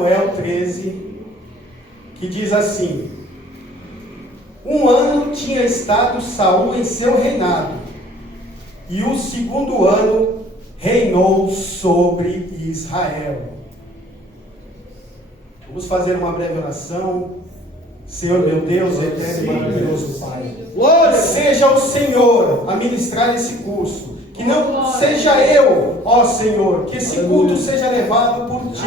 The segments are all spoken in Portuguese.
Samuel 13, que diz assim: um ano tinha estado Saul em seu reinado, e o segundo ano reinou sobre Israel. Vamos fazer uma breve oração. Senhor meu Deus, eterno e maravilhoso Pai, seja o Senhor a ministrar esse curso, que não seja eu, ó Senhor, que esse culto seja levado por Ti,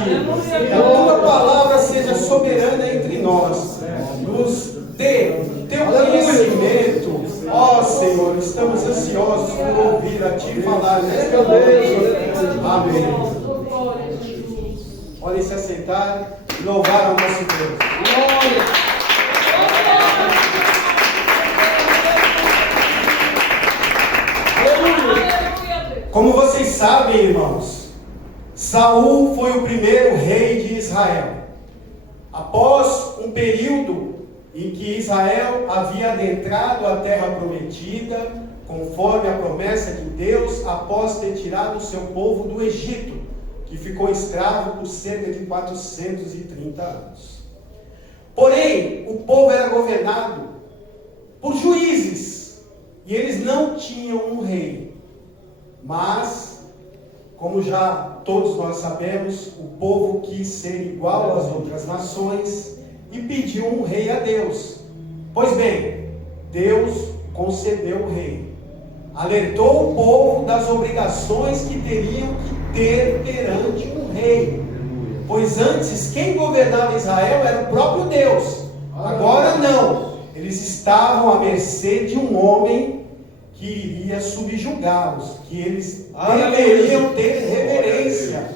que a Tua palavra seja soberana entre nós, nos dê Teu conhecimento, ó Senhor, estamos ansiosos por ouvir a Ti falar nesta noite. Amém. Podem se assentar e louvar ao nosso Deus. Glória! Como vocês sabem, irmãos, Saul foi o primeiro rei de Israel. Após um período em que Israel havia adentrado a terra prometida, conforme a promessa de Deus, após ter tirado o seu povo do Egito, que ficou escravo por cerca de 430 anos. Porém, o povo era governado por juízes, e eles não tinham um rei. Mas, como já todos nós sabemos, o povo quis ser igual às outras nações e pediu um rei a Deus. Pois bem, Deus concedeu o rei. Alertou o povo das obrigações que teriam que ter perante um rei. Pois antes, quem governava Israel era o próprio Deus. Agora não. Eles estavam à mercê de um homem que iria subjugá-los, que eles deveriam ter reverência.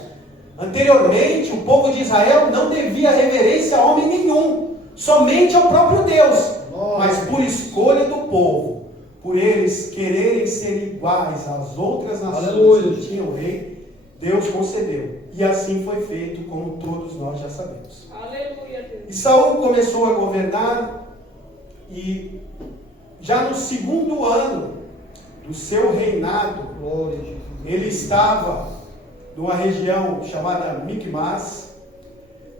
Anteriormente, o povo de Israel não devia reverência a homem nenhum, somente ao próprio Deus. Mas por escolha do povo, por eles quererem ser iguais às outras nações que tinham rei, Deus concedeu. E assim foi feito, como todos nós já sabemos. Aleluia, Deus. E Saul começou a governar, e já no segundo ano do seu reinado, ele estava numa região chamada Micmas,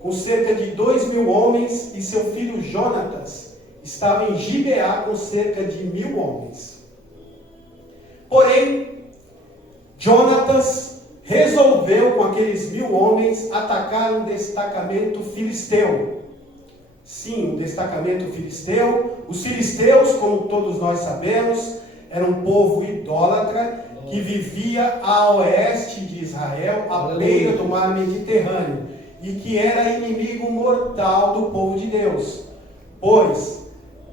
com cerca de 2.000 homens, e seu filho Jonatas estava em Gibeá com cerca de 1.000 homens. Porém, Jonatas resolveu, com aqueles 1.000 homens, atacar um destacamento filisteu. Sim, um destacamento filisteu. Os filisteus, como todos nós sabemos, era um povo idólatra que vivia a oeste de Israel, à beira do mar Mediterrâneo, e que era inimigo mortal do povo de Deus. Pois,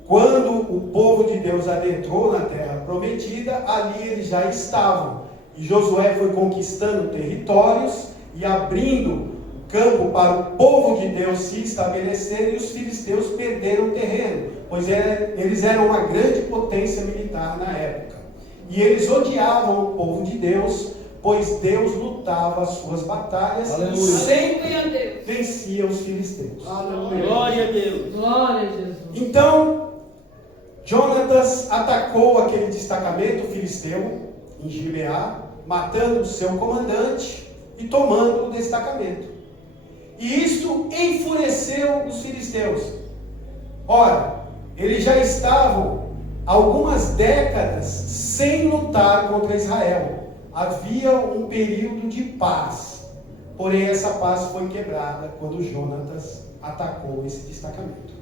quando o povo de Deus adentrou na terra prometida, ali eles já estavam. E Josué foi conquistando territórios e abrindo campo para o povo de Deus se estabelecer, e os filisteus perderam terreno, pois eles eram uma grande potência militar na época. E eles odiavam o povo de Deus, pois Deus lutava as suas batalhas. Aleluia. E sempre vencia os filisteus. Aleluia. Glória a Deus. Glória a Jesus. Então, Jonatas atacou aquele destacamento filisteu em Gibeá, matando o seu comandante e tomando o destacamento. E isto enfureceu os filisteus. Ora, eles já estavam algumas décadas sem lutar contra Israel. Havia um período de paz. Porém, essa paz foi quebrada quando Jonatas atacou esse destacamento.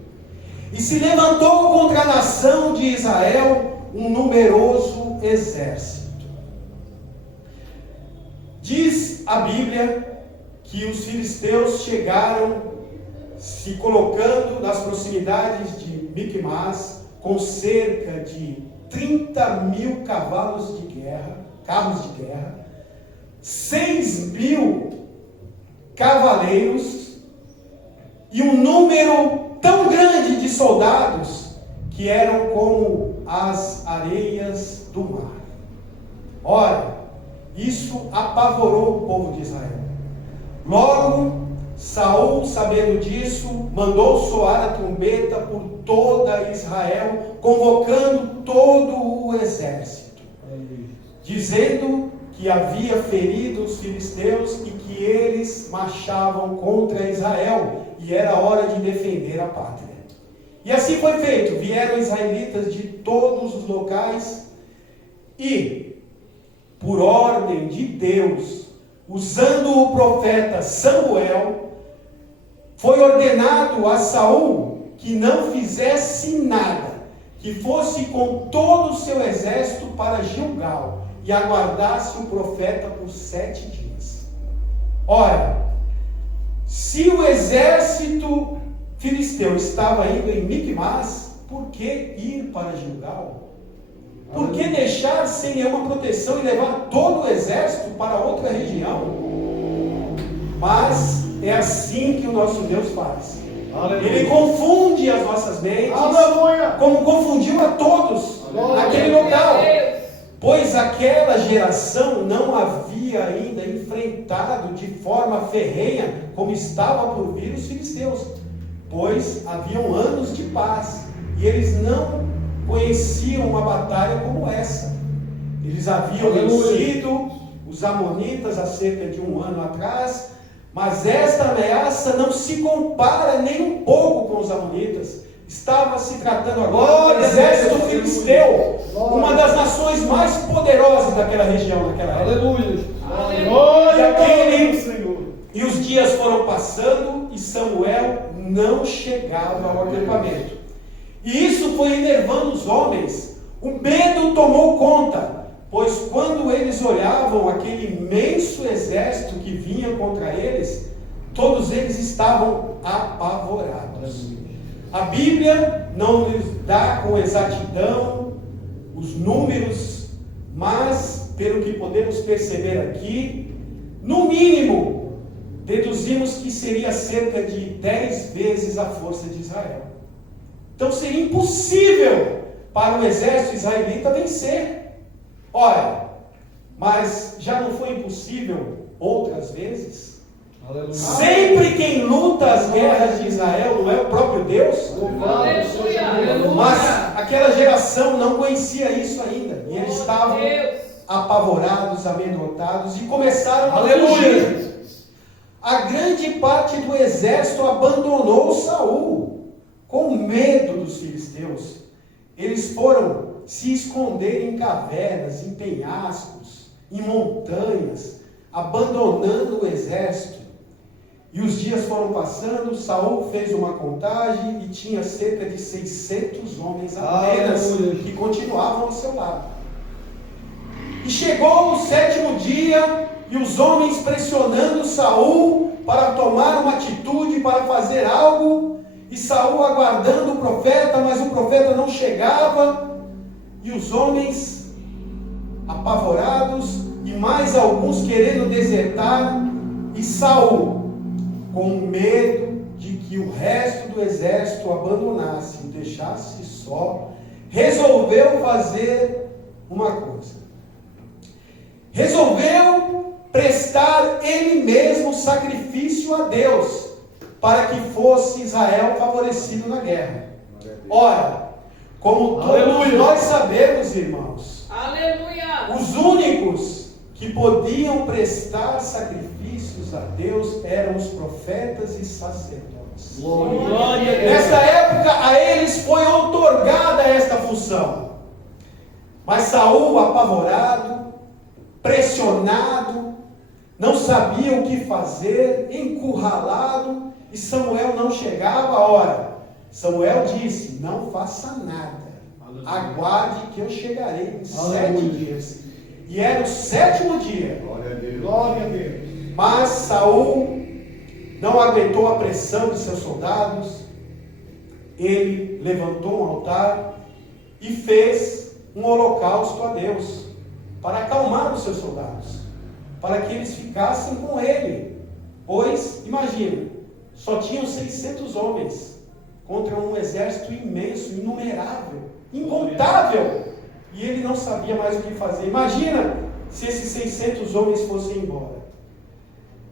E se levantou contra a nação de Israel um numeroso exército. Diz a Bíblia que os filisteus chegaram se colocando nas proximidades de Micmas com cerca de 30.000 cavalos de guerra, carros de guerra, 6.000 cavaleiros e um número tão grande de soldados que eram como as areias do mar. Ora, isso apavorou o povo de Israel. Logo, Saul, sabendo disso, mandou soar a trombeta por toda Israel, convocando todo o exército, dizendo que havia ferido os filisteus e que que eles marchavam contra Israel e era hora de defender a pátria. E assim foi feito. Vieram israelitas de todos os locais e, por ordem de Deus, usando o profeta Samuel, foi ordenado a Saul que não fizesse nada, que fosse com todo o seu exército para Gilgal e aguardasse o profeta por 7 dias. Ora, se o exército filisteu estava indo em Micmas, por que ir para Gilgal? Por que deixar sem nenhuma proteção e levar todo o exército para outra região? Mas é assim que o nosso Deus faz. Aleluia. Ele confunde as nossas mentes, aleluia, como confundiu a todos naquele local. Pois aquela geração não havia ainda enfrentado de forma ferrenha como estava por vir os filisteus, pois haviam anos de paz e eles não conheciam uma batalha como essa. Eles haviam vencido os amonitas há cerca de 1 ano atrás, mas esta ameaça não se compara nem um pouco com os amonitas. Estava se tratando agora do exército filisteu, uma das nações mais poderosas daquela região, naquela época. E os dias foram passando e Samuel não chegava ao acampamento. E isso foi enervando os homens. O medo tomou conta, pois quando eles olhavam aquele imenso exército que vinha contra eles, todos eles estavam apavorados. A Bíblia não nos dá com exatidão os números, mas pelo que podemos perceber aqui, no mínimo, deduzimos que seria cerca de 10 vezes a força de Israel. Então seria impossível para o exército israelita vencer. Ora, mas já não foi impossível outras vezes? Aleluia. Sempre quem luta as guerras de Israel não é o próprio Deus? Aleluia. Mas aquela geração não conhecia isso ainda. E eles estavam apavorados, amedrontados e começaram a fugir. A grande parte do exército abandonou Saul com medo dos filisteus. Eles foram se esconder em cavernas, em penhascos, em montanhas, abandonando o exército. E os dias foram passando, Saul fez uma contagem e tinha cerca de 600 homens apenas que continuavam ao seu lado. E chegou o 7º dia e os homens pressionando Saul para tomar uma atitude, para fazer algo, e Saul aguardando o profeta, mas o profeta não chegava, e os homens apavorados, e mais alguns querendo desertar, e Saul, com medo de que o resto do exército o abandonasse e o deixasse só, resolveu fazer uma coisa. Resolveu prestar ele mesmo sacrifício a Deus, para que fosse Israel favorecido na guerra. Ora, como todos nós sabemos, irmãos, aleluia, os únicos que podiam prestar sacrifícios a Deus eram os profetas e sacerdotes. Glória. Nessa época a eles foi outorgada esta função. Mas Saul, apavorado, pressionado, não sabia o que fazer, encurralado, e Samuel não chegava. Ora, Samuel disse: não faça nada, aguarde que eu chegarei em 7 dias. E era o 7º dia. Glória a Deus. Glória a Deus. Mas Saul não aguentou a pressão de seus soldados. Ele levantou um altar e fez um holocausto a Deus, para acalmar os seus soldados, para que eles ficassem com ele. Pois, imagina, só tinham 600 homens contra um exército imenso, inumerável, incontável, e ele não sabia mais o que fazer. Imagina se esses 600 homens fossem embora.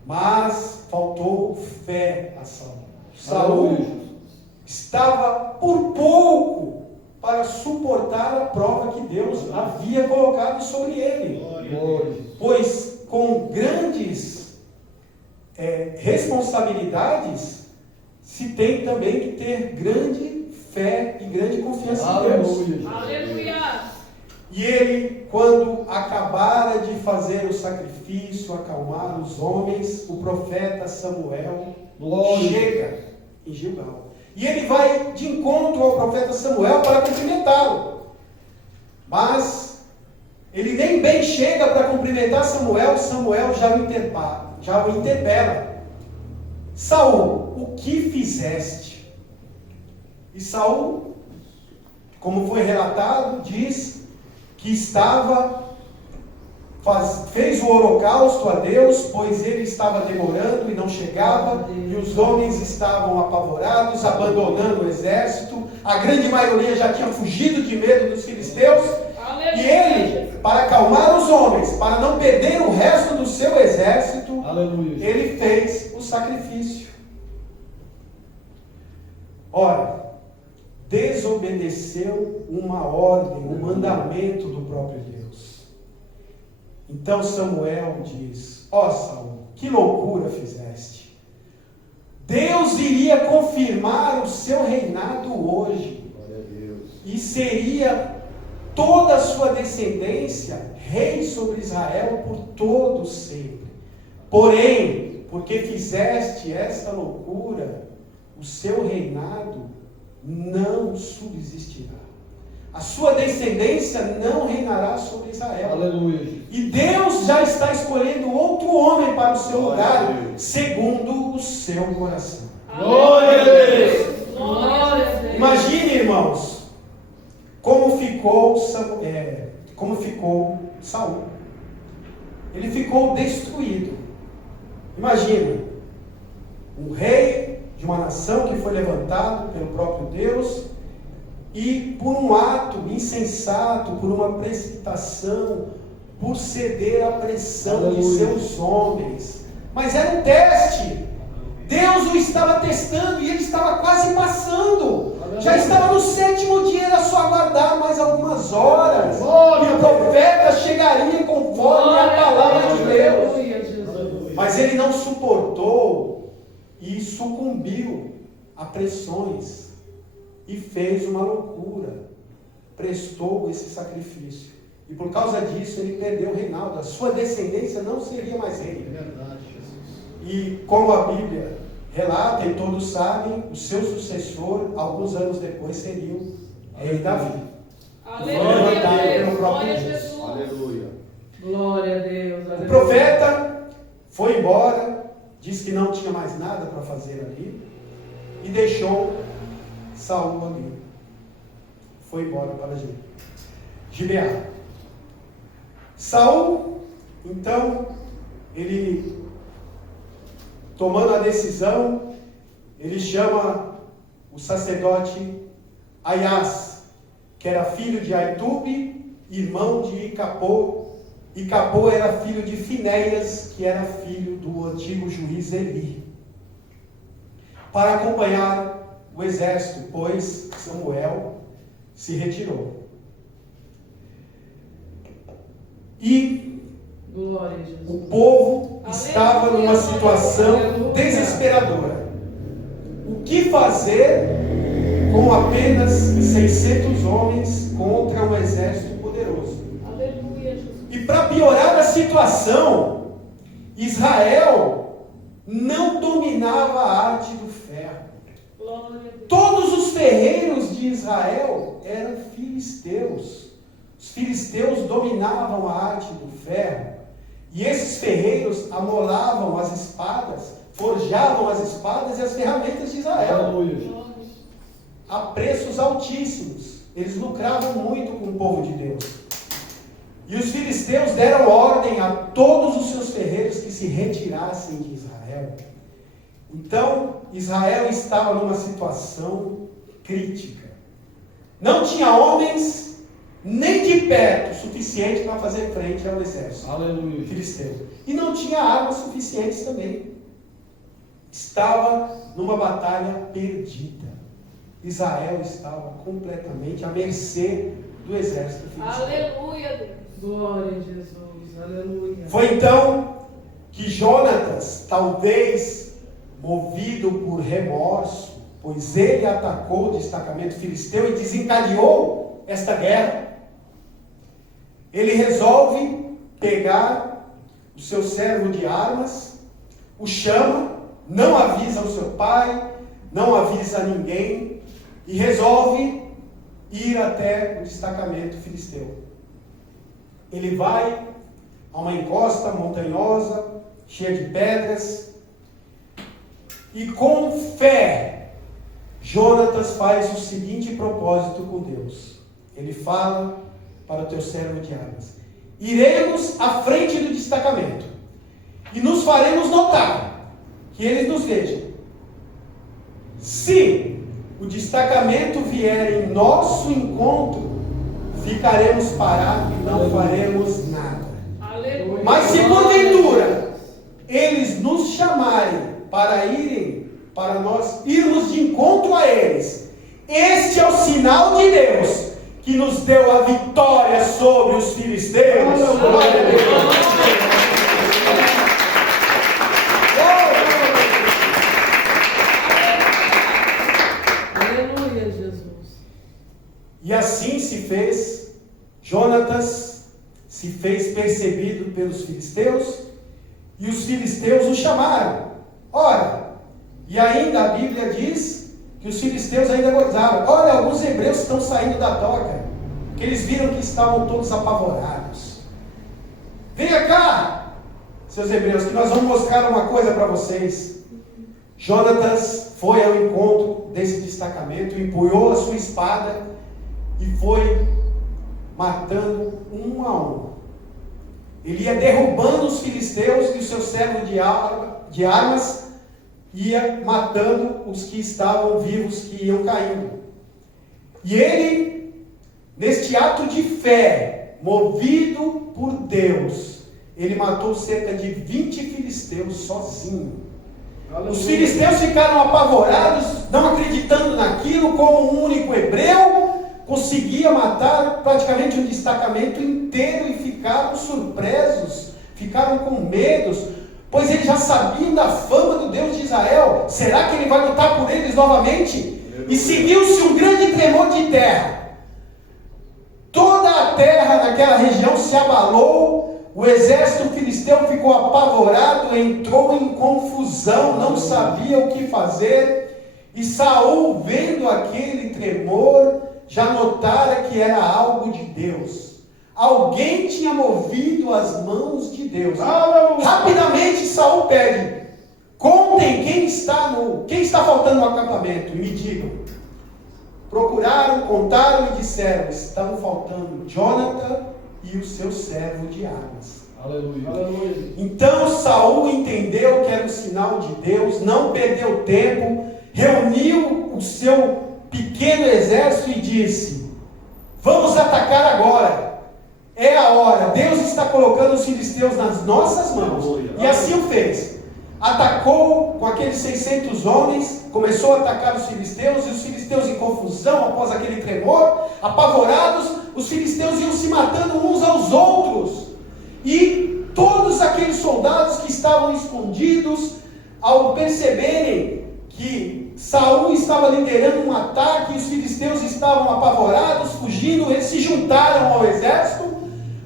Mas faltou fé a Saul. Saul estava por pouco para suportar a prova que Deus havia colocado sobre ele. Pois com grandes responsabilidades, se tem também que ter grande fé e grande confiança em Deus. Aleluia! E ele, quando acabara de fazer o sacrifício, acalmar os homens, o profeta Samuel chega em Gilgal. E ele vai de encontro ao profeta Samuel para cumprimentá-lo. Mas ele nem bem chega para cumprimentar Samuel, Samuel já o interpela. Saul, o que fizeste? E Saul, como foi relatado, diz que fez o holocausto a Deus, pois ele estava demorando e não chegava, e os homens estavam apavorados, abandonando o exército, a grande maioria já tinha fugido de medo dos filisteus, e ele, para acalmar os homens, para não perder o resto do seu exército, ele fez o sacrifício. Ora, desobedeceu uma ordem, um mandamento do próprio Deus. Então Samuel diz: ó Saul, que loucura fizeste. Deus iria confirmar o seu reinado hoje. E seria toda a sua descendência rei sobre Israel por todo sempre. Porém, porque fizeste esta loucura, o seu reinado não subsistirá. A sua descendência não reinará sobre Israel. Aleluia. E Deus já está escolhendo outro homem para o seu lugar, segundo o seu coração. Glória a Deus! Glória a Deus! Imagine, irmãos, como ficou Saul. Ele ficou destruído. Imagina, um rei de uma nação que foi levantado pelo próprio Deus, e por um ato insensato, por uma precipitação, por ceder à pressão de seus homens. Mas era um teste. Deus o estava testando e ele estava quase passando. Já estava no 7º dia, era só aguardar mais algumas horas. E o profeta chegaria conforme a palavra de Deus. Mas ele não suportou e sucumbiu a pressões. E fez uma loucura. Prestou esse sacrifício. E por causa disso ele perdeu o reinado. A sua descendência não seria mais rei. É verdade, Jesus. E como a Bíblia relata, e todos sabem, o seu sucessor, alguns anos depois, seria o rei Davi. Aleluia! Glória a Jesus. Aleluia. Glória a Deus! O profeta foi embora, disse que não tinha mais nada para fazer ali, e deixou Saul ali. Foi embora para Gibeá. Saul, então, ele, tomando a decisão, ele chama o sacerdote Aias, que era filho de Aitube, irmão de Icapô. Icapô era filho de Finéias, que era filho do antigo juiz Eli, para acompanhar o exército, pois Samuel se retirou. E o povo estava numa situação desesperadora. O que fazer com apenas 600 homens contra um exército poderoso? E para piorar a situação, Israel não dominava a arte do ferro. Todos os ferreiros de Israel eram filisteus. Os filisteus dominavam a arte do ferro. E esses ferreiros amolavam as espadas, forjavam as espadas e as ferramentas de Israel. A preços altíssimos. Eles lucravam muito com o povo de Deus. E os filisteus deram ordem a todos os seus ferreiros que se retirassem de Israel. Então, Israel estava numa situação crítica. Não tinha homens nem de perto suficiente para fazer frente ao exército filisteu. E não tinha armas suficientes também. Estava numa batalha perdida. Israel estava completamente à mercê do exército filisteu. Aleluia, Deus. Glória a Jesus. Aleluia. Foi então que Jonatas, talvez movido por remorso, pois ele atacou o destacamento filisteu e desencadeou esta guerra, ele resolve pegar o seu servo de armas, o chama, não avisa o seu pai, não avisa ninguém, e resolve ir até o destacamento filisteu. Ele vai a uma encosta montanhosa, cheia de pedras, e com fé, Jonatas faz o seguinte propósito com Deus. Ele fala para o teu servo de armas: iremos à frente do destacamento e nos faremos notar, que eles nos vejam. Se o destacamento vier em nosso encontro, ficaremos parados e não faremos nada. Aleluia. Mas se porventura eles nos chamarem para nós irmos de encontro a eles, este é o sinal de Deus que nos deu a vitória sobre os filisteus. Glória a Deus. Aleluia, Jesus. E assim se fez. Jonatas se fez percebido pelos filisteus, e os filisteus o chamaram. Ora, e ainda a Bíblia diz que os filisteus ainda gozaram. Olha, alguns hebreus estão saindo da toca, que eles viram que estavam todos apavorados. Venha cá, seus hebreus, que nós vamos mostrar uma coisa para vocês. Jonatas foi ao encontro desse destacamento, empunhou a sua espada e foi matando um a um. Ele ia derrubando os filisteus, e o seu servo de armas ia matando os que estavam vivos, que iam caindo. E ele, neste ato de fé, movido por Deus, ele matou cerca de 20 filisteus sozinho. Aleluia. Os filisteus ficaram apavorados, não acreditando naquilo, como um único hebreu conseguia matar praticamente um destacamento inteiro, e ficaram surpresos, ficaram com medos, pois eles já sabiam da fama do Deus de Israel. Será que ele vai lutar por eles novamente? E seguiu-se um grande tremor de terra. Toda a terra naquela região se abalou, o exército filisteu ficou apavorado, entrou em confusão, não sabia o que fazer. E Saul, vendo aquele tremor, já notara que era algo de Deus. Alguém tinha movido as mãos de Deus. Rapidamente Saul pede: contem quem está faltando no acampamento, e me digam. Procuraram, contaram e disseram: estavam faltando Jonathan e o seu servo de armas. Aleluia. Aleluia. Então Saul entendeu que era um sinal de Deus, não perdeu tempo, reuniu o seu pequeno exército e disse: vamos atacar agora. É a hora. Deus está colocando os filisteus nas nossas mãos. E assim o fez. Atacou com aqueles 600 homens, começou a atacar os filisteus, e os filisteus em confusão, após aquele tremor, apavorados, os filisteus iam se matando uns aos outros. E todos aqueles soldados que estavam escondidos, ao perceberem que Saul estava liderando um ataque e os filisteus estavam apavorados, fugindo, eles se juntaram ao exército,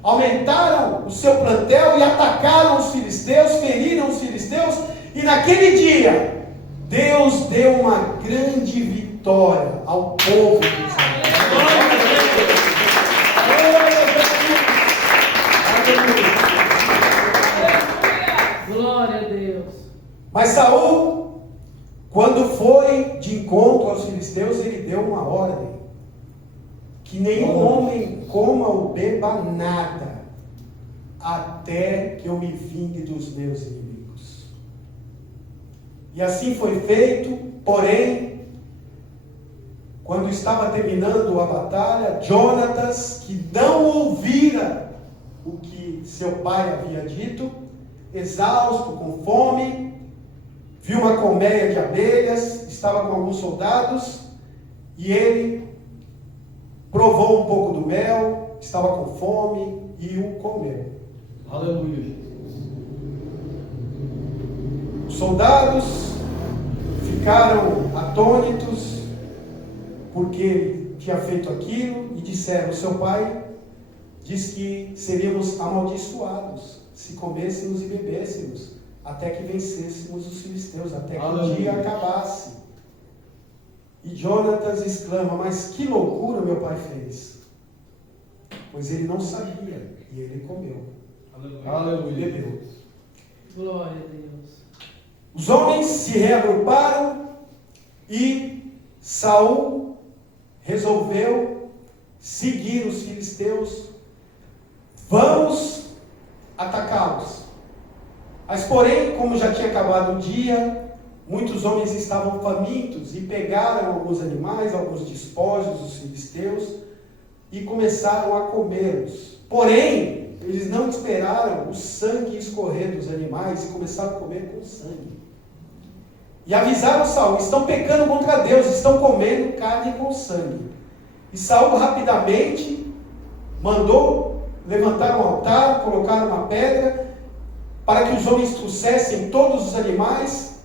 aumentaram o seu plantel e atacaram os filisteus, feriram os filisteus, e naquele dia Deus deu uma grande vitória ao povo de Israel. Glória a Deus. Mas Saul, quando foi de encontro aos filisteus, ele deu uma ordem: que nenhum homem coma ou beba nada, até que eu me vingue dos meus inimigos. E assim foi feito. Porém, quando estava terminando a batalha, Jonatas, que não ouvira o que seu pai havia dito, exausto, com fome, viu uma colmeia de abelhas, estava com alguns soldados, e ele provou um pouco do mel, estava com fome e o comeu. Aleluia. Os soldados ficaram atônitos porque ele tinha feito aquilo e disseram: seu pai diz que seríamos amaldiçoados se comêssemos e bebêssemos até que vencêssemos os filisteus, até que o dia acabasse. E Jonatas exclama: mas que loucura meu pai fez, pois ele não sabia, e ele comeu. Aleluia. Bebeu. Glória a Deus. Os homens se reagruparam e Saul resolveu seguir os filisteus. Vamos atacá-los. Mas porém, como já tinha acabado o dia, muitos homens estavam famintos e pegaram alguns animais, alguns despojos dos filisteus e começaram a comê-los. Porém, eles não esperaram o sangue escorrer dos animais e começaram a comer com sangue. E avisaram Saul: estão pecando contra Deus, estão comendo carne com sangue. E Saul rapidamente mandou levantar um altar, colocar uma pedra, para que os homens trouxessem todos os animais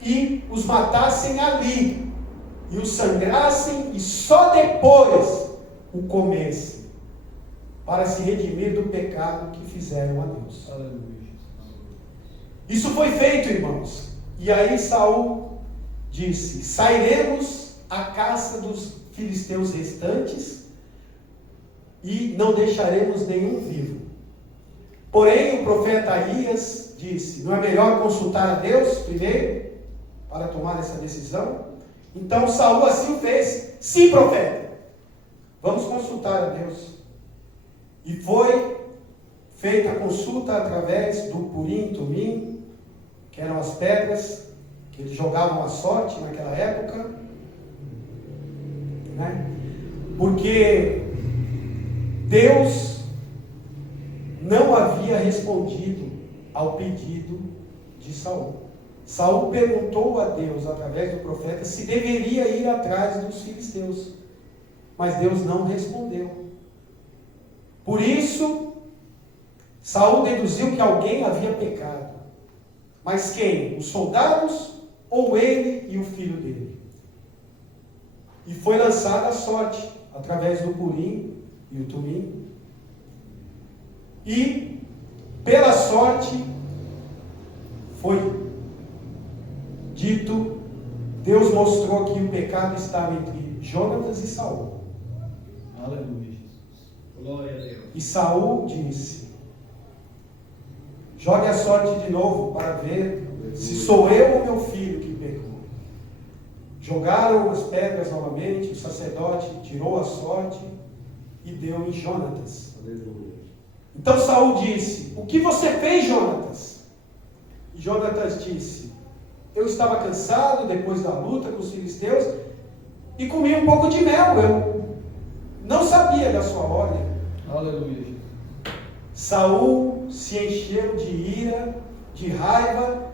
e os matassem ali, e os sangrassem, e só depois o comessem, para se redimir do pecado que fizeram a Deus. Aleluia. Isso foi feito, irmãos. E aí Saul disse: sairemos à caça dos filisteus restantes e não deixaremos nenhum vivo. Porém, o profeta Aías disse: não é melhor consultar a Deus primeiro para tomar essa decisão? Então Saul assim o fez. Sim, profeta, vamos consultar a Deus. E foi feita a consulta através do Purim e Tumim, que eram as pedras que eles jogavam à sorte naquela época, né? Porque Deus não havia respondido ao pedido de Saul. Saul perguntou a Deus, através do profeta, se deveria ir atrás dos filisteus, mas Deus não respondeu. Por isso, Saul deduziu que alguém havia pecado. Mas quem? Os soldados ou ele e o filho dele? E foi lançada a sorte, através do Purim e o Tumim. E, pela sorte, foi dito, Deus mostrou que o pecado estava entre Jonatas e Saul. Aleluia, Jesus. Glória a Deus. E Saul disse: jogue a sorte de novo para ver se sou eu ou meu filho que pecou. Jogaram as pedras novamente, o sacerdote tirou a sorte e deu em Jonatas. Aleluia. Então Saul disse: o que você fez, Jonatas? E Jonatas disse: eu estava cansado depois da luta com os filisteus e comi um pouco de mel. Eu não sabia da sua ordem. Aleluia, Jesus. Saul se encheu de ira, de raiva,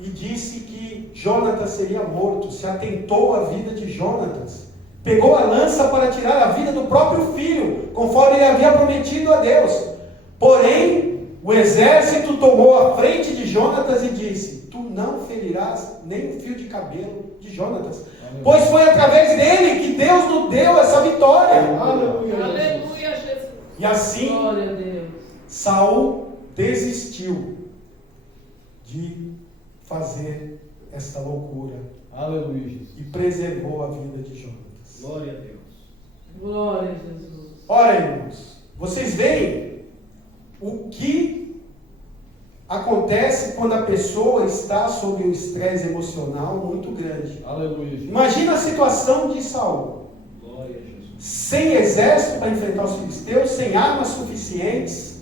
e disse que Jonatas seria morto. Se atentou à vida de Jonatas. Pegou a lança para tirar a vida do próprio filho, conforme ele havia prometido a Deus. Porém, o exército tomou a frente de Jonatas e disse: tu não ferirás nem um fio de cabelo de Jonatas, pois foi através dele que Deus nos deu essa vitória. Aleluia, Aleluia, Jesus. E assim, Glória a Deus. Saul desistiu de fazer esta loucura. Aleluia, Jesus. E preservou a vida de Jonatas. Glória a Deus. Glória a Jesus. Ora, irmãos, vocês veem o que acontece quando a pessoa está sob um estresse emocional muito grande. Aleluia, Jesus. Imagina a situação de Saul. Glória a Jesus. Sem exército para enfrentar os filisteus, sem armas suficientes,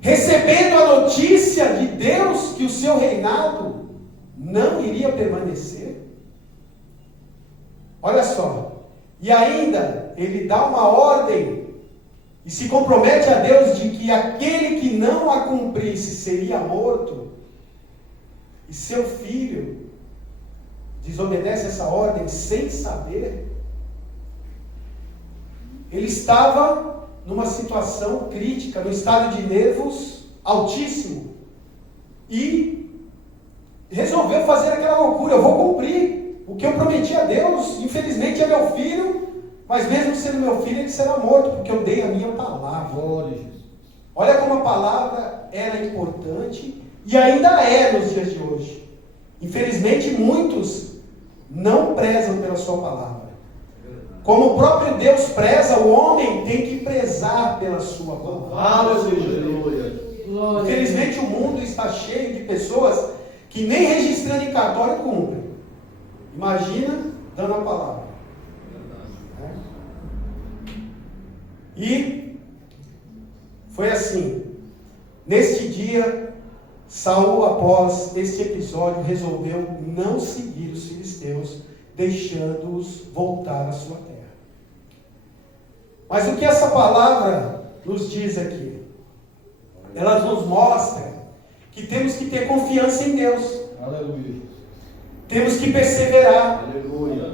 recebendo a notícia de Deus que o seu reinado não iria permanecer. Olha só, e ainda ele dá uma ordem e se compromete a Deus de que aquele que não a cumprisse seria morto, e seu filho desobedece essa ordem sem saber. Ele estava numa situação crítica, num estado de nervos altíssimo, e resolveu fazer aquela loucura. Eu vou cumprir o que eu prometi a Deus. Infelizmente é meu filho, mas mesmo sendo meu filho, ele será morto, porque eu dei a minha palavra. Glória a Jesus. Olha como a palavra era importante e ainda é nos dias de hoje. Infelizmente, muitos não prezam pela sua palavra. Como o próprio Deus preza, o homem tem que prezar pela sua palavra. Infelizmente, o mundo está cheio de pessoas que nem registrando em cartório cumprem. Imagina dando a palavra. E foi assim. Neste dia, Saul, após este episódio, resolveu não seguir os filisteus, deixando-os voltar à sua terra. Mas o que essa palavra nos diz aqui? Ela nos mostra que temos que ter confiança em Deus. Aleluia. Temos que perseverar. Aleluia.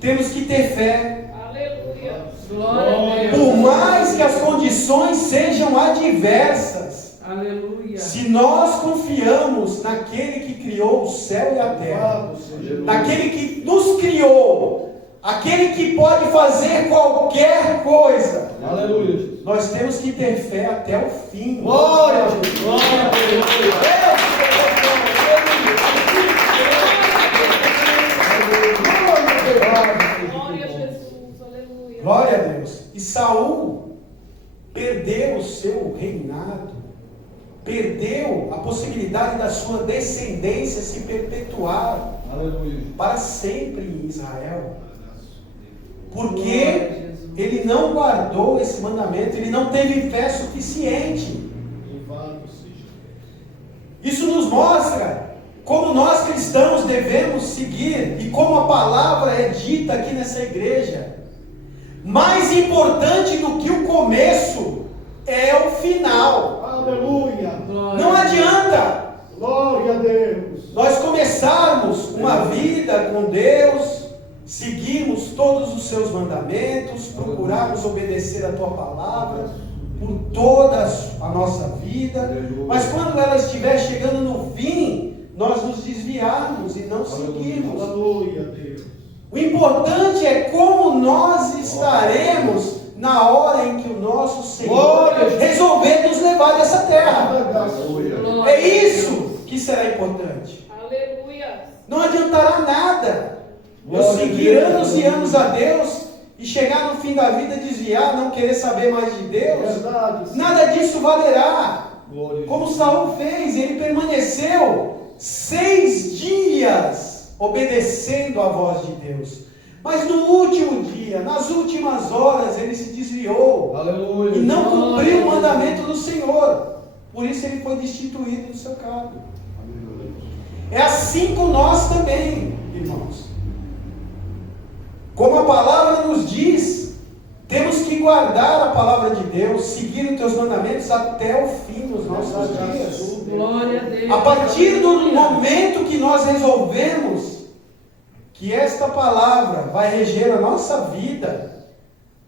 Temos que ter fé. Aleluia. Glória a Deus. Por mais que as condições sejam adversas, Aleluia. se nós confiamos naquele que criou o céu e a terra, naquele que nos criou, aquele que pode fazer qualquer coisa, Aleluia. nós temos que ter fé até o fim. Glória a Jesus. Glória a Glória a Jesus. Aleluia. Glória a Deus. E Saul perdeu o seu reinado, perdeu a possibilidade da sua descendência se perpetuar para sempre em Israel, porque ele não guardou esse mandamento, ele não teve fé suficiente. Isso nos mostra como nós cristãos devemos seguir e como a palavra é dita aqui nessa igreja. Mais importante do que o começo é o final. Aleluia. Não adianta Glória a Deus. nós começarmos uma vida com Deus, seguirmos todos os seus mandamentos, procurarmos obedecer a tua palavra por toda a nossa vida, mas quando ela estiver chegando no fim, nós nos desviarmos e não seguirmos. Aleluia a Deus. O importante é como nós estaremos na hora em que o nosso Senhor resolver nos levar dessa terra. É isso que será importante. Aleluia. Não adiantará nada eu seguir anos e anos a Deus e chegar no fim da vida desviar, não querer saber mais de Deus. Nada disso valerá. Como Saul fez, ele permaneceu 6 dias obedecendo à voz de Deus. Mas no último dia, nas últimas horas, ele se desviou. Aleluia. E não cumpriu o mandamento do Senhor. Por isso ele foi destituído do seu cargo. É assim com nós também, irmãos. Como a palavra nos diz, temos que guardar a palavra de Deus, seguir os teus mandamentos até o fim dos nossos dias. Glória a Deus. A partir do momento que nós resolvemos que esta palavra vai reger a nossa vida,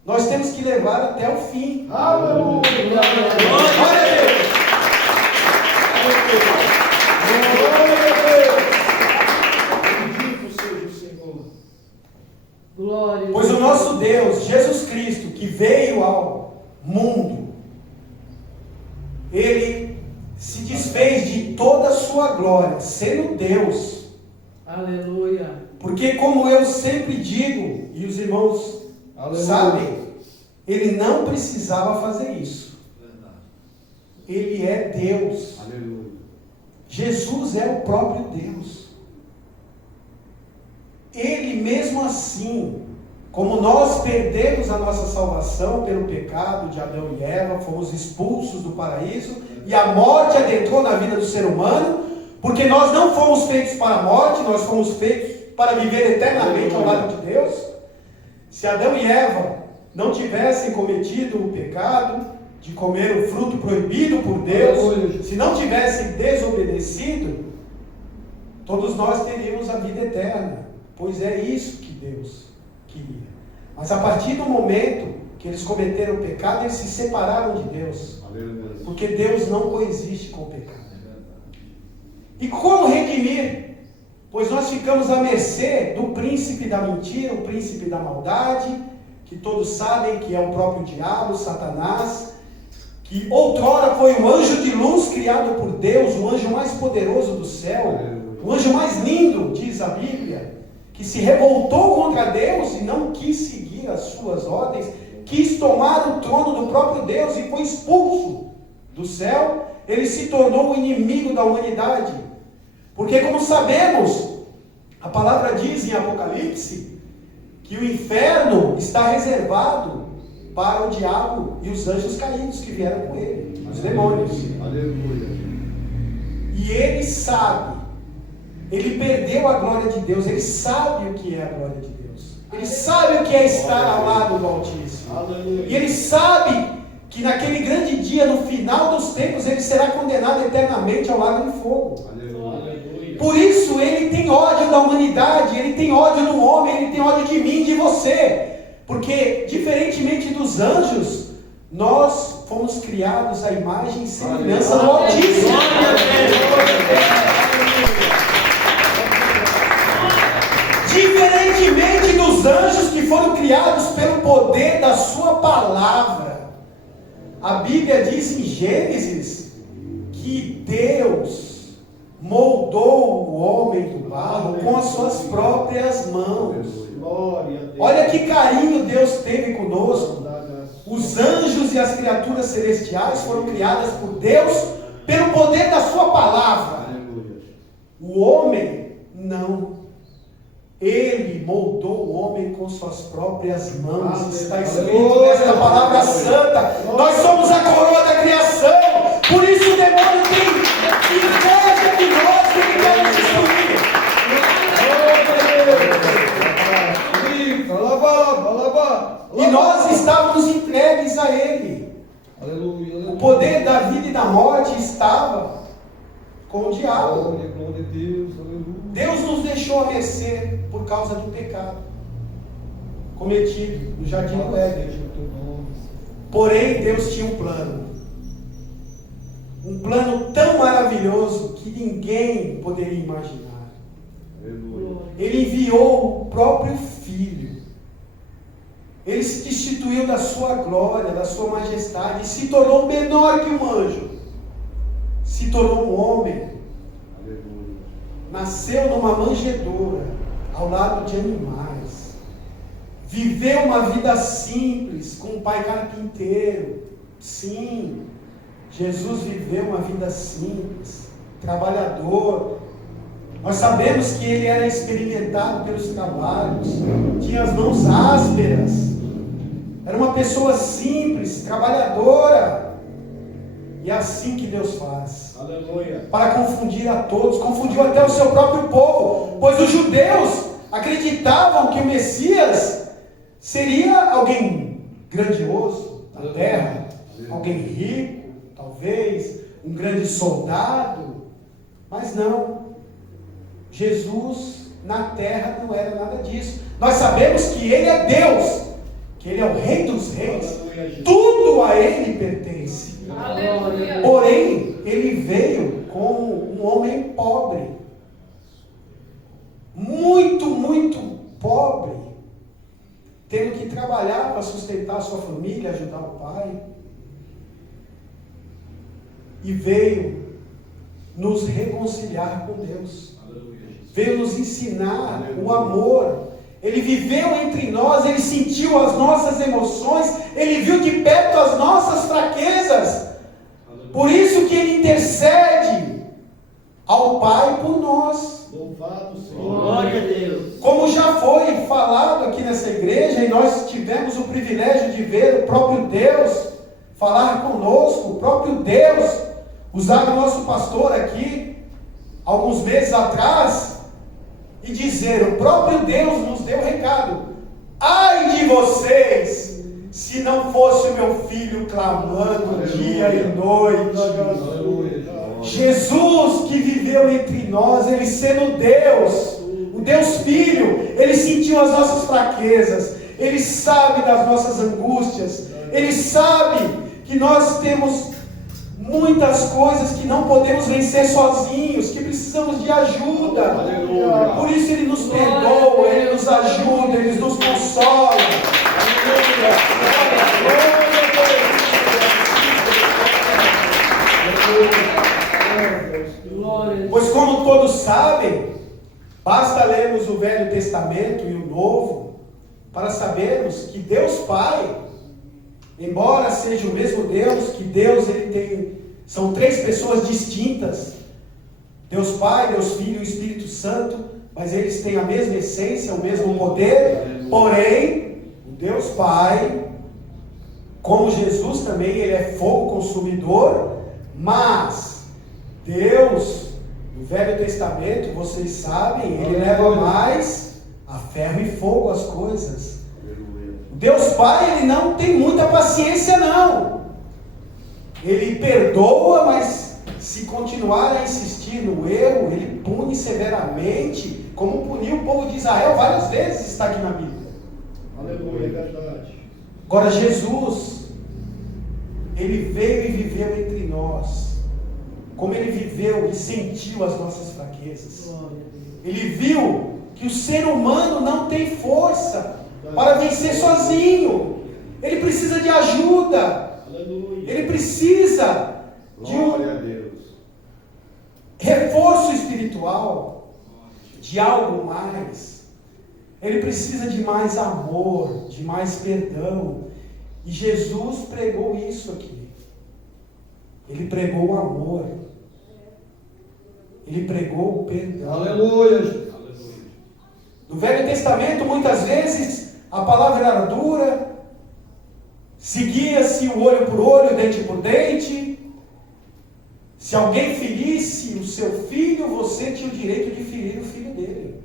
nós temos que levar até o fim. Aleluia. Glória a Deus. Bendito seja o Senhor. Glória. Pois o nosso Deus, Jesus Cristo, que veio ao mundo, ele se desfez de toda a sua glória, sendo Deus. Aleluia. Porque como eu sempre digo, e os irmãos sabem, ele não precisava fazer isso. Ele é Deus. Aleluia. Jesus é o próprio Deus. Ele mesmo assim, como nós perdemos a nossa salvação pelo pecado de Adão e Eva, fomos expulsos do paraíso, e a morte adentrou na vida do ser humano, porque nós não fomos feitos para a morte, nós fomos feitos para viver eternamente ao lado de Deus. Se Adão e Eva não tivessem cometido o pecado de comer o fruto proibido por Deus, se não tivessem desobedecido, todos nós teríamos a vida eterna, pois é isso que Deus queria. Mas a partir do momento que eles cometeram o pecado, eles se separaram de Deus, porque Deus não coexiste com o pecado. E como redimir pois nós ficamos à mercê do príncipe da mentira, o príncipe da maldade, que todos sabem que é o próprio diabo, Satanás, que outrora foi um anjo de luz criado por Deus, o anjo mais poderoso do céu, o anjo mais lindo, diz a Bíblia, que se revoltou contra Deus e não quis seguir as suas ordens, quis tomar o trono do próprio Deus e foi expulso do céu. Ele se tornou o inimigo da humanidade, porque, como sabemos, a palavra diz em Apocalipse que o inferno está reservado para o diabo e os anjos caídos que vieram com ele, os demônios. Aleluia. E ele sabe, ele perdeu a glória de Deus, ele sabe o que é a glória de Deus, ele sabe o que é estar ao lado do Altíssimo, e ele sabe que naquele grande dia, no final dos tempos, ele será condenado eternamente ao lago de fogo. Aleluia. Por isso ele tem ódio da humanidade, ele tem ódio do homem, ele tem ódio de mim, de você. Porque, diferentemente dos anjos, nós fomos criados à imagem e semelhança do Altíssimo. Diferentemente dos anjos que foram criados pelo poder da sua palavra. A Bíblia diz em Gênesis que Deus moldou o homem do barro com as suas próprias mãos. Olha que carinho Deus teve conosco. Os anjos e as criaturas celestiais foram criadas por Deus pelo poder da sua palavra. O homem não. Ele moldou o homem com suas próprias mãos. Está escrito nesta palavra santa. Nós somos a coroa da criação. Por isso o demônio tem inveja de nós que ele quer nos destruir. E nós estávamos entregues a ele. O poder da vida e da morte estava com o diabo. Deus nos deixou a mercê por causa do pecado cometido no jardim do Éden. Porém, Deus tinha um plano tão maravilhoso que ninguém poderia imaginar. Ele enviou o próprio Filho. Ele se destituiu da sua glória, da sua majestade, e se tornou menor que um anjo. Se tornou um homem. Nasceu numa manjedoura, ao lado de animais. Viveu uma vida simples, com um pai carpinteiro. Sim, Jesus viveu uma vida simples, trabalhador. Nós sabemos que ele era experimentado pelos trabalhos, tinha as mãos ásperas. Era uma pessoa simples, trabalhadora. E é assim que Deus faz. Aleluia. Para confundir a todos, confundiu até o seu próprio povo, pois os judeus acreditavam que o Messias seria alguém grandioso na terra, alguém rico, talvez, um grande soldado, mas não. Jesus na terra não era nada disso. Nós sabemos que ele é Deus, que ele é o Rei dos Reis, tudo a ele pertence. Aleluia. Porém, ele veio como um homem pobre, muito pobre, tendo que trabalhar para sustentar a sua família, ajudar o pai, e veio nos reconciliar com Deus, veio nos ensinar o amor. Ele viveu entre nós, ele sentiu as nossas emoções, ele viu de perto as nossas fraquezas. Por isso que ele intercede ao Pai por nós. Louvado seja. Glória a Deus. Como já foi falado aqui nessa igreja, e nós tivemos o privilégio de ver o próprio Deus falar conosco, o próprio Deus usar o nosso pastor aqui, alguns meses atrás, e dizer, o próprio Deus nos deu o recado: ai de vocês, se não fosse o meu filho clamando dia e noite. Jesus que viveu entre nós, ele sendo Deus, o Deus Filho, ele sentiu as nossas fraquezas, ele sabe das nossas angústias, ele sabe que nós temos muitas coisas que não podemos vencer sozinhos, que precisamos de ajuda. Aleluia. Por isso Ele nos perdoa, Ele nos ajuda, Ele nos consola. Pois como todos sabem, basta lermos o Velho Testamento e o Novo para sabermos que Deus Pai, embora seja o mesmo Deus, que Deus ele tem, são três pessoas distintas, Deus Pai, Deus Filho e o Espírito Santo, mas eles têm a mesma essência, o mesmo poder, porém, o Deus Pai, como Jesus também, ele é fogo consumidor, mas Deus, no Velho Testamento, vocês sabem, ele leva mais a ferro e fogo as coisas. Deus Pai, ele não tem muita paciência não. Ele perdoa, mas se continuar a insistir no erro, ele pune severamente, como puniu o povo de Israel várias vezes, está aqui na Bíblia. Aleluia, é verdade. Agora Jesus, ele veio e viveu entre nós, como ele viveu e sentiu as nossas fraquezas. Ele viu que o ser humano não tem força para vencer sozinho. Ele precisa de ajuda. Aleluia. Ele precisa de Glória a Deus. reforço espiritual, de algo mais. Ele precisa de mais amor, de mais perdão. E Jesus pregou isso aqui. Ele pregou o amor. Ele pregou o perdão. Aleluia. No Velho Testamento, muitas vezes, a palavra era dura, seguia-se o olho por olho, dente por dente. Se alguém ferisse o seu filho, você tinha o direito de ferir o filho dele.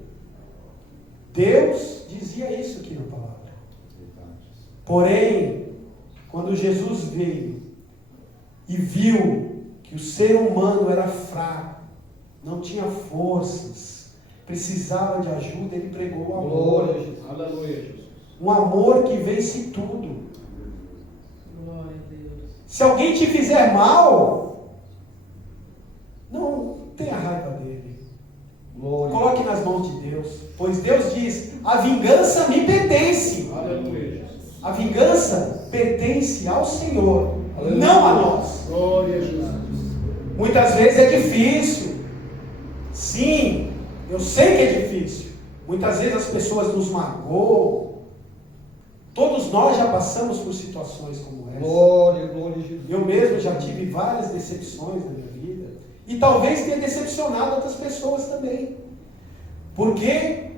Deus dizia isso aqui na palavra. Porém, quando Jesus veio e viu que o ser humano era fraco, não tinha forças, precisava de ajuda, ele pregou o amor. Glória a Jesus. Aleluia, Jesus. Um amor que vence tudo. Glória a Deus. Se alguém te fizer mal, não tenha raiva dele. Glória. Coloque nas mãos de Deus. Pois Deus diz, a vingança me pertence. Aleluia, Jesus. A vingança pertence ao Senhor, Aleluia. não a nós. Glória a Jesus. Muitas vezes é difícil. Sim, eu sei que é difícil. Muitas vezes as pessoas nos magoam. Todos nós já passamos por situações como essa. Glória, glória a Jesus. Eu mesmo já tive várias decepções na minha vida. E talvez tenha decepcionado outras pessoas também. Porque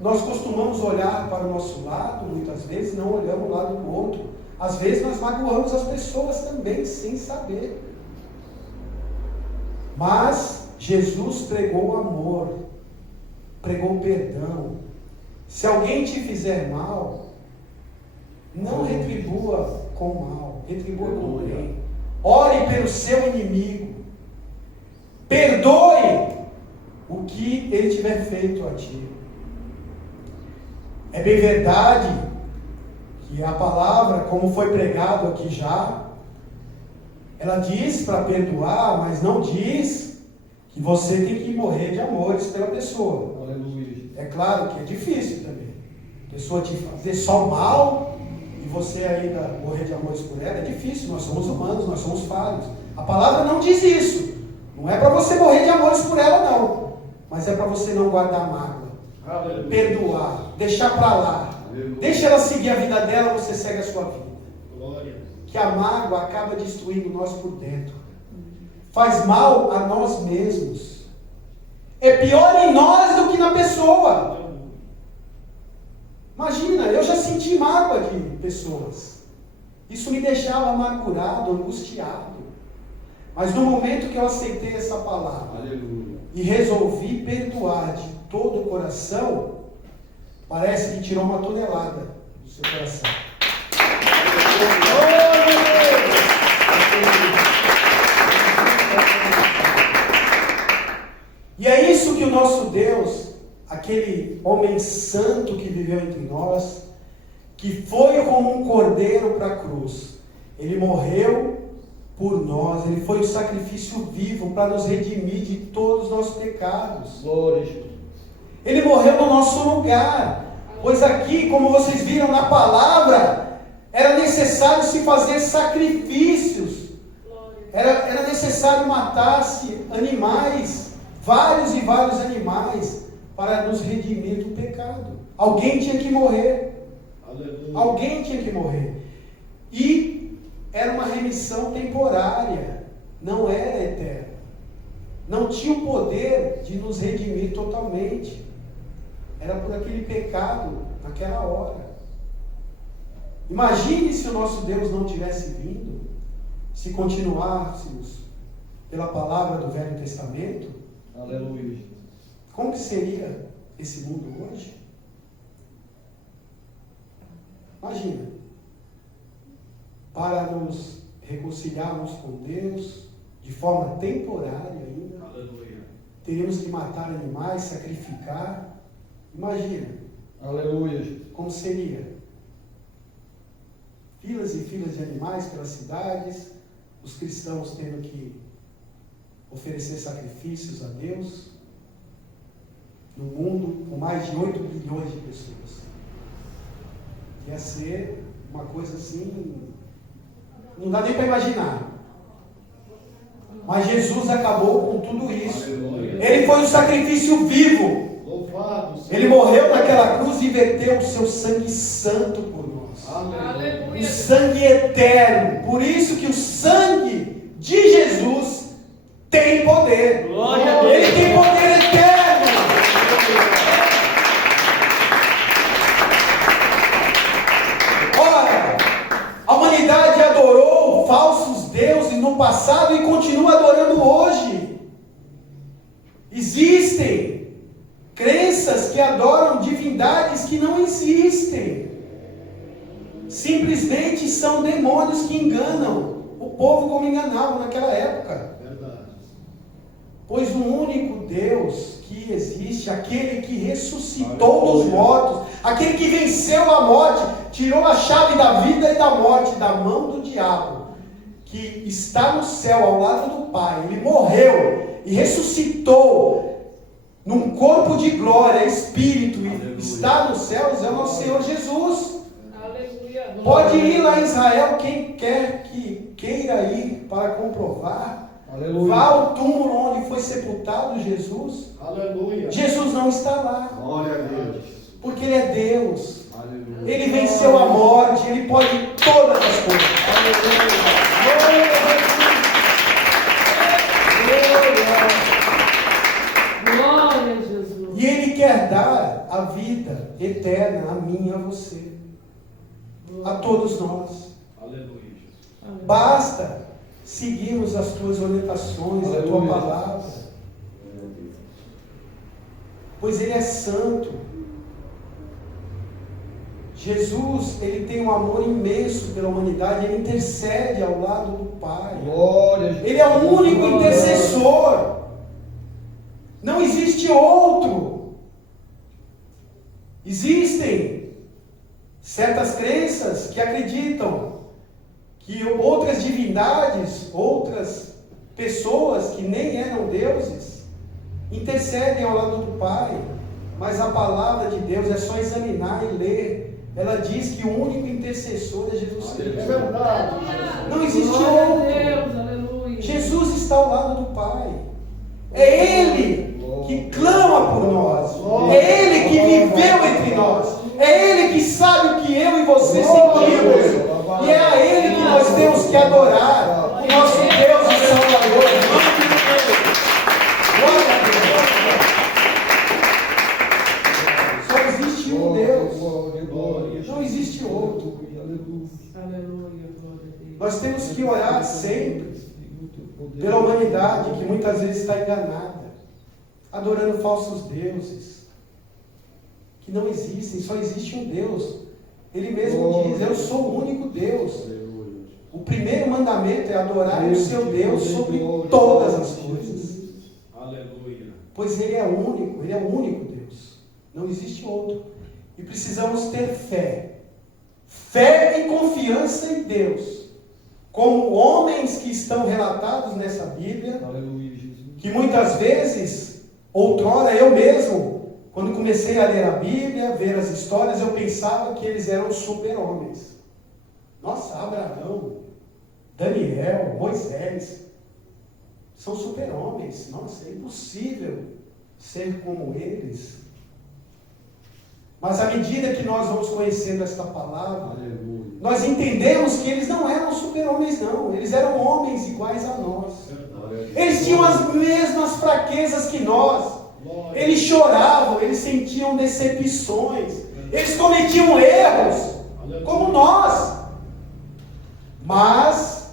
nós costumamos olhar para o nosso lado, muitas vezes não olhamos o lado do outro. Às vezes nós magoamos as pessoas também, sem saber. Mas Jesus pregou o amor, pregou o perdão. Se alguém te fizer mal, não retribua com mal, retribua com bem. Ore pelo seu inimigo. Perdoe o que ele tiver feito a ti. É bem verdade que a palavra, como foi pregado aqui já, ela diz para perdoar, mas não diz que você tem que morrer de amores pela pessoa. Aleluia. É claro que é difícil também. A pessoa te fazer só mal e você ainda morrer de amores por ela, é difícil. Nós somos humanos, nós somos falhos. A palavra não diz isso. Não é para você morrer de amores por ela, não. Mas é para você não guardar mágoa. Aleluia. Perdoar, deixar para lá. Aleluia. Deixa ela seguir a vida dela, você segue a sua vida. Glória. Que a mágoa acaba destruindo nós por dentro. Faz mal a nós mesmos. É pior em nós do que na pessoa. Imagina, eu já senti mágoa de pessoas. Isso me deixava amargurado, angustiado. Mas no momento que eu aceitei essa palavra, Aleluia. e resolvi perdoar de todo o coração, parece que tirou uma tonelada do seu coração. E é isso que o nosso Deus, aquele homem santo que viveu entre nós, que foi como um cordeiro para a cruz, ele morreu por nós. Ele foi o sacrifício vivo para nos redimir de todos os nossos pecados. Glória a Jesus. Ele morreu no nosso lugar. Pois aqui, como vocês viram na palavra, era necessário se fazer sacrifícios. Era necessário matar-se animais, vários e vários animais, para nos redimir do pecado. Alguém tinha que morrer. Aleluia. Alguém tinha que morrer. E era uma remissão temporária, não era eterna. Não tinha o poder de nos redimir totalmente. Era por aquele pecado naquela hora. Imagine se o nosso Deus não tivesse vindo, se continuássemos pela palavra do Velho Testamento. Aleluia. Como que seria esse mundo hoje? Imagina, para nos reconciliarmos com Deus de forma temporária ainda, Aleluia. teríamos que matar animais, sacrificar. Imagina, Aleluia. como seria? Filas e filas de animais pelas cidades, os cristãos tendo que oferecer sacrifícios a Deus, no mundo com mais de 8 bilhões de pessoas. Ia ser uma coisa assim, não dá nem para imaginar. Mas Jesus acabou com tudo isso. Aleluia. Ele foi o sacrifício vivo. Louvado seja. Ele morreu naquela cruz e verteu o seu sangue santo por nós. Aleluia. O sangue eterno. Por isso que o sangue de Jesus tem poder. Glória a Deus. Ele tem poder eterno. Ora, a humanidade adorou falsos deuses no passado e continua adorando hoje. Existem crenças que adoram divindades que não existem. Simplesmente são demônios que enganam o povo como enganavam naquela época. Verdade. Pois o único Deus que existe, aquele que ressuscitou dos mortos, aquele que venceu a morte, tirou a chave da vida e da morte da mão do diabo, que está no céu ao lado do Pai. Ele morreu e ressuscitou num corpo de glória, espírito, e está nos céus, é o nosso Senhor Jesus. Aleluia. Pode ir lá em Israel, quem quer que queira ir para comprovar. Aleluia. Vá ao túmulo onde foi sepultado Jesus. Aleluia. Jesus não está lá, Glória a Deus. porque Ele é Deus. Aleluia. Ele venceu a morte, Ele pode todas as coisas. Glória a Jesus. E Ele quer dar a vida eterna a mim e a você, a todos nós. Aleluia. Basta seguirmos as tuas orientações, a tua Aleluia. palavra, pois Ele é santo. Jesus, Ele tem um amor imenso pela humanidade, Ele intercede ao lado do Pai. Glória a Jesus. Ele é o único intercessor. Não existe outro. Existem certas crenças que acreditam que outras divindades, outras pessoas que nem eram deuses, intercedem ao lado do Pai. Mas a palavra de Deus é só examinar e ler. Ela diz que o único intercessor é Jesus Cristo. É verdade. Não existe Glória a outro. Deus, aleluia. Jesus está ao lado do Pai. É Ele que clama por nós. É Ele que viveu entre nós. É Ele que sabe o que eu e você sentimos. E é a Ele que nós temos que adorar. O nosso Deus e Salvador. Glória a Deus. Só existe um Deus. Não existe outro. Aleluia, glória a Deus. Nós temos que orar sempre pela humanidade que muitas vezes está enganada, adorando falsos deuses que não existem, só existe um Deus. Ele mesmo diz: eu sou o único Deus. O primeiro mandamento é adorar o seu Deus sobre todas as coisas. Aleluia. Pois Ele é único, Ele é o único Deus. Não existe outro. E precisamos ter fé. Fé e confiança em Deus. como homens que estão relatados nessa Bíblia, Aleluia, Jesus. que muitas vezes, outrora eu mesmo, quando comecei a ler a Bíblia, ver as histórias, eu pensava que eles eram super-homens. Nossa, Abraão, Daniel, Moisés, são super-homens. Nossa, é impossível ser como eles. Mas à medida que nós vamos conhecendo esta palavra, Aleluia. nós entendemos que eles não eram super-homens, não. Eles eram homens iguais a nós. Eles tinham as mesmas fraquezas que nós. Eles choravam, eles sentiam decepções. Eles cometiam erros, como nós. Mas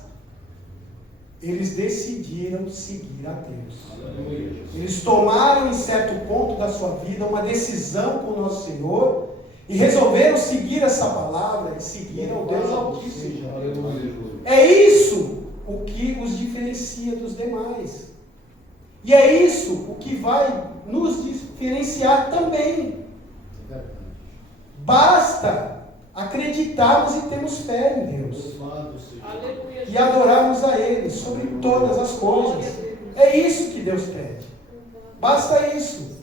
eles decidiram seguir a Deus. Eles tomaram em certo ponto da sua vida uma decisão com o nosso Senhor e resolveram seguir essa palavra e seguir ao Deus Altíssimo. É isso o que os diferencia dos demais. E é isso o que vai nos diferenciar também. Basta acreditarmos e termos fé em Deus. E adorarmos a Ele sobre todas as coisas. É isso que Deus pede. Basta isso.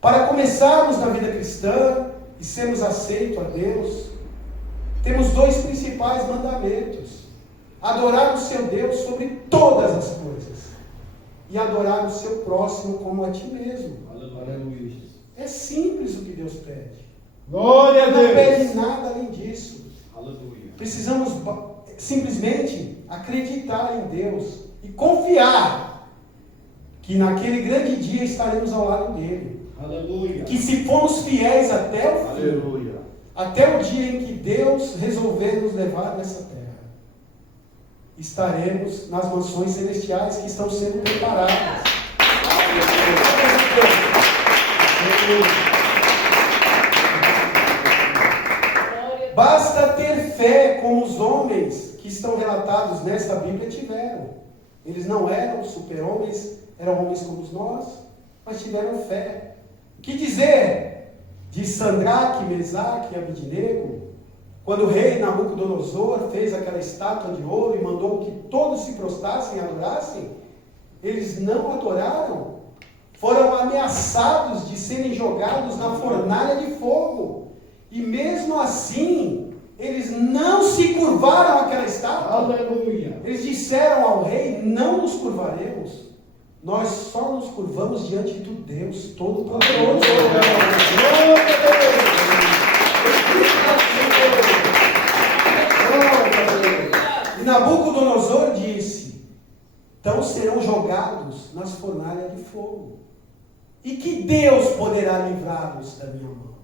Para começarmos na vida cristã e sermos aceitos a Deus, temos dois principais mandamentos: adorar o seu Deus sobre todas as coisas e adorar o seu próximo como a ti mesmo. Aleluia. É simples o que Deus pede. Glória a Não Deus. pede nada além disso. Aleluia. Precisamos simplesmente acreditar em Deus e confiar que naquele grande dia estaremos ao lado dele. Aleluia. Que se formos fiéis até o fim, Aleluia. até o dia em que Deus resolver nos levar nessa terra, estaremos nas mansões celestiais que estão sendo preparadas. Basta ter fé como os homens que estão relatados nesta Bíblia tiveram. Eles não eram super-homens, eram homens como nós, mas tiveram fé. Que dizer de Sadraque, Mesaque e Abidnego, quando o rei Nabucodonosor fez aquela estátua de ouro e mandou que todos se prostrassem e adorassem? Eles não adoraram, foram ameaçados de serem jogados na fornalha de fogo. E mesmo assim, eles não se curvaram àquela estátua. Aleluia. Eles disseram ao rei: não nos curvaremos, nós só nos curvamos diante do Deus Todo-Poderoso. E Nabucodonosor disse: então serão jogados nas fornalhas de fogo. E que Deus poderá livrá-los da minha mão?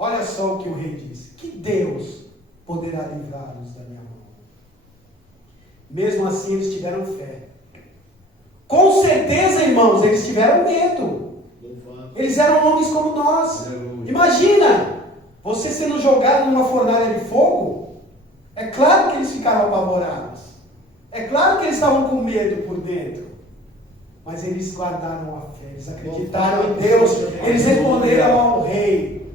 Olha só o que o rei disse: que Deus poderá livrá-los da minha mão? Mesmo assim eles tiveram fé. Com certeza, irmãos, eles tiveram medo. Eles eram homens como nós. Imagina, você sendo jogado numa fornalha de fogo. É claro que eles ficaram apavorados. É claro que eles estavam com medo por dentro. Mas eles guardaram a fé, eles acreditaram em Deus. Eles responderam ao rei: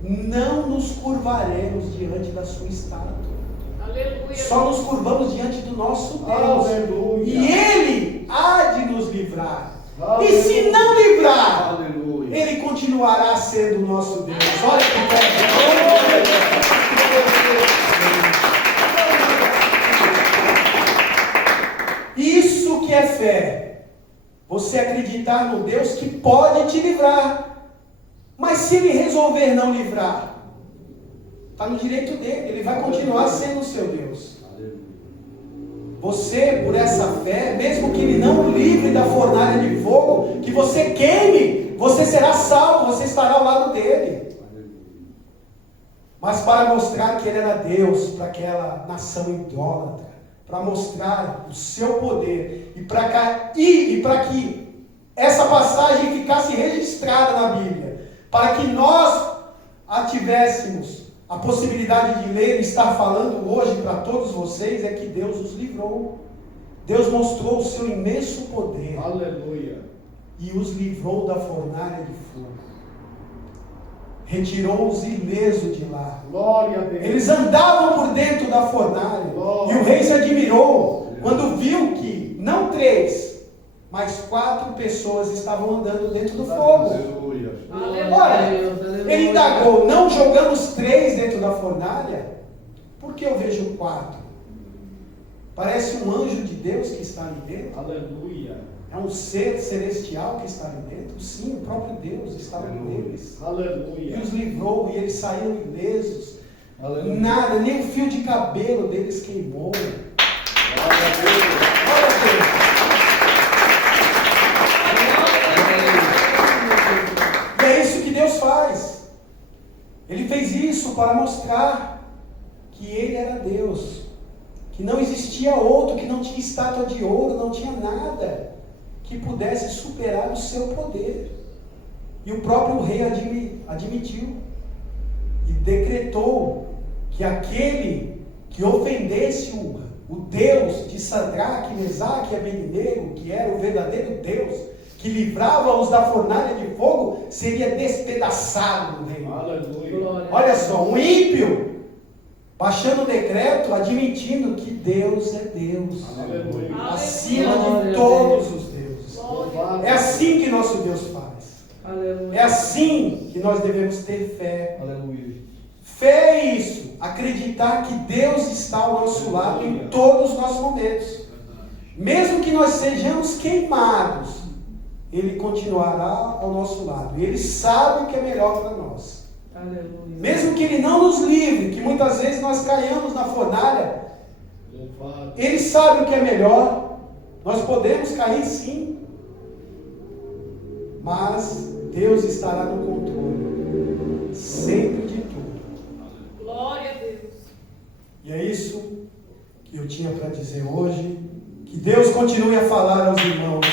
não nos curvaremos diante da sua estátua. Aleluia. Só nos curvamos diante do nosso Deus. Aleluia. E Ele há de nos livrar. Aleluia. E se não livrar, Aleluia. Ele continuará sendo o nosso Deus. Olha que coisa. Isso que é fé. Você acreditar no Deus que pode te livrar. Mas se Ele resolver não livrar, está no direito dele. Ele vai continuar sendo o seu Deus. Você, por essa fé, mesmo que Ele não o livre da fornalha de fogo, que você queime, você será salvo, você estará ao lado dele. Mas para mostrar que Ele era Deus para aquela nação idólatra, para mostrar o seu poder, e para que essa passagem ficasse registrada na Bíblia, para que nós a tivéssemos a possibilidade de ler e estar falando hoje para todos vocês, é que Deus os livrou. Deus mostrou o seu imenso poder. Aleluia. E os livrou da fornalha de fogo. retirou-os ileso de lá. Glória a Deus. Eles andavam por dentro da fornalha. Glória. E o rei se admirou quando viu que, não 3, mas 4 pessoas estavam andando dentro do fogo. Aleluia. Ora, ele indagou, não jogamos 3 dentro da fornalha? Por que eu vejo 4? Parece um anjo de Deus que está ali dentro. Aleluia. É um ser celestial que está ali dentro. Sim, o próprio Deus estava neles. Aleluia. E os livrou e eles saíram ilesos. Aleluia. Nada, nem o fio de cabelo deles queimou. Glória a Deus. Olha Deus. E é isso que Deus faz. Ele fez isso para mostrar que Ele era Deus. Que não existia outro, que não tinha estátua de ouro, não tinha nada que pudesse superar o seu poder. E o próprio rei admitiu e decretou que aquele que ofendesse o Deus de Sadraque, Mesaque e Abednego, que era o verdadeiro Deus, que livrava-os da fornalha de fogo, seria despedaçado no reino. Aleluia. Olha só, um ímpio baixando o decreto, admitindo que Deus é Deus, Aleluia. acima Glória de a todos Deus. os deuses. Louvado. É assim que nosso Deus faz. Aleluia. É assim que nós devemos ter fé. Aleluia. Fé é isso, acreditar que Deus está ao nosso lado em todos os nossos momentos. Mesmo que nós sejamos queimados, Ele continuará ao nosso lado. Ele sabe o que é melhor para nós. Aleluia. Mesmo que Ele não nos livre, que muitas vezes nós caiamos na fornalha, Louvado. Ele sabe o que é melhor. Nós podemos cair sim, mas Deus estará no controle, sempre de tudo. Glória a Deus. E é isso que eu tinha para dizer hoje. Que Deus continue a falar aos irmãos.